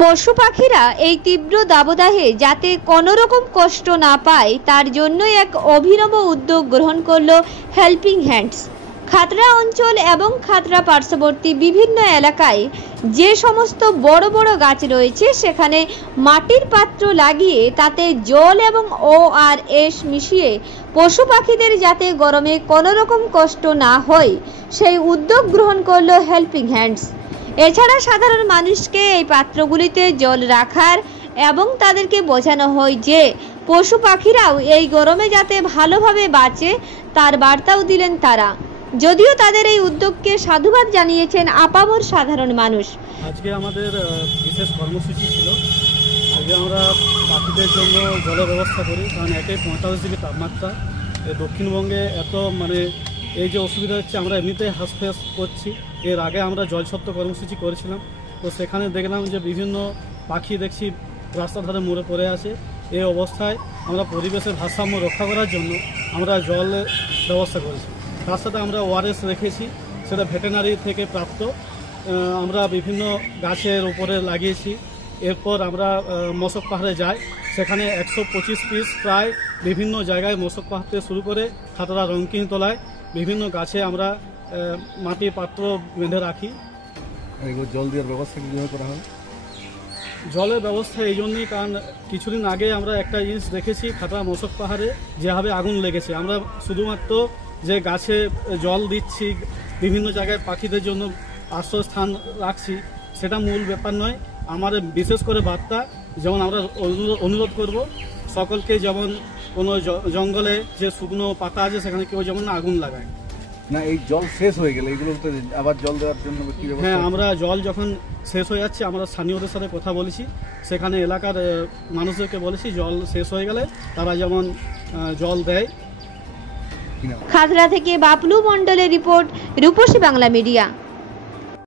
পশু পাখিরা এই তীব্র দাবদাহে যাতে কোনো রকম কষ্ট না পায় তার জন্যই এক অভিনব উদ্যোগ গ্রহণ করলো হেল্পিং হ্যান্ডস। খাতড়া অঞ্চল এবং খাতড়া পার্শ্ববর্তী বিভিন্ন এলাকায় যে সমস্ত বড় বড় গাছ রয়েছে সেখানে মাটির পাত্র লাগিয়ে তাতে জল এবং ORS মিশিয়ে পশু পাখিদের যাতে গরমে কোনো রকম কষ্ট না হয় সেই উদ্যোগ গ্রহণ করলো হেল্পিং হ্যান্ডস। এছাড়া সাধারণ মানুষকে এই পাত্রগুলিতে জল রাখার এবং তাদেরকে বোঝানো হয় যে পশু পাখিরাও এই গরমে যাতে ভালোভাবে বাঁচে তার বার্তাও দিলেন তারা। যদিও তাদের এই উদ্যোগকে সাধুবাদ জানিয়েছেন আপামর সাধারণ মানুষ। আজকে আমাদের বিশেষ কর্মসূচি ছিল। আজকে আমরা পাখিদের জন্য জলের ব্যবস্থা করি, কারণ একে 45 ডিগ্রি তাপমাত্রা। দক্ষিণবঙ্গে এত এই যে অসুবিধা হচ্ছে, আমরা এমনিতেই হাঁসফাঁস করছি। এর আগে আমরা জলছত্র কর্মসূচি করেছিলাম, তো সেখানে দেখলাম যে বিভিন্ন পাখি দেখছি রাস্তার ধারে মরে পড়ে আছে। এই অবস্থায় আমরা পরিবেশের ভারসাম্য রক্ষা করার জন্য আমরা জলের ব্যবস্থা করেছি। তার সাথে আমরা ORS রেখেছি, সেটা ভেটেরিনারি থেকে প্রাপ্ত। আমরা বিভিন্ন গাছের উপরে লাগিয়েছি। এরপর আমরা মশক পাহাড়ে যাই, সেখানে 125 পিস প্রায় বিভিন্ন জায়গায় মশক পাহাড় থেকে শুরু করে খাতড়া রঙ্কিন তলায় বিভিন্ন গাছে আমরা মাটির পাত্র বেঁধে রাখি। জল দেওয়ার ব্যবস্থা কীভাবে করা হয়? জলের ব্যবস্থা এই জন্যই, কারণ কিছুদিন আগে আমরা একটা জিনিস দেখেছি, খাতড়া মশক পাহাড়ে যেভাবে আগুন লেগেছে। আমরা শুধুমাত্র যে গাছে জল দিচ্ছি, বিভিন্ন জায়গায় পাখিদের জন্য আশ্রয়স্থান রাখছি, সেটা মূল ব্যাপার নয়। আমাদের বিশেষ করে বার্তা, যেমন আমরা অনুরোধ করব সকলকে, যেমন কোনো জঙ্গলে যে শুকনো পাতা আছে সেখানে কেউ যেমন আগুন লাগায় না। এই জল শেষ হয়ে গেলে এগুলোতে আবার জল দেওয়ার জন্য কি ব্যবস্থা? হ্যাঁ, আমরা জল যখন শেষ হয়ে যাচ্ছে আমরা স্থানীয়দের সাথে কথা বলেছি, সেখানে এলাকার মানুষদেরকে বলেছি জল শেষ হয়ে গেলে তারা যেমন জল দেয়। খাতড়া থেকে বাপলু মণ্ডলের রিপোর্ট, রূপসী বাংলা মিডিয়া।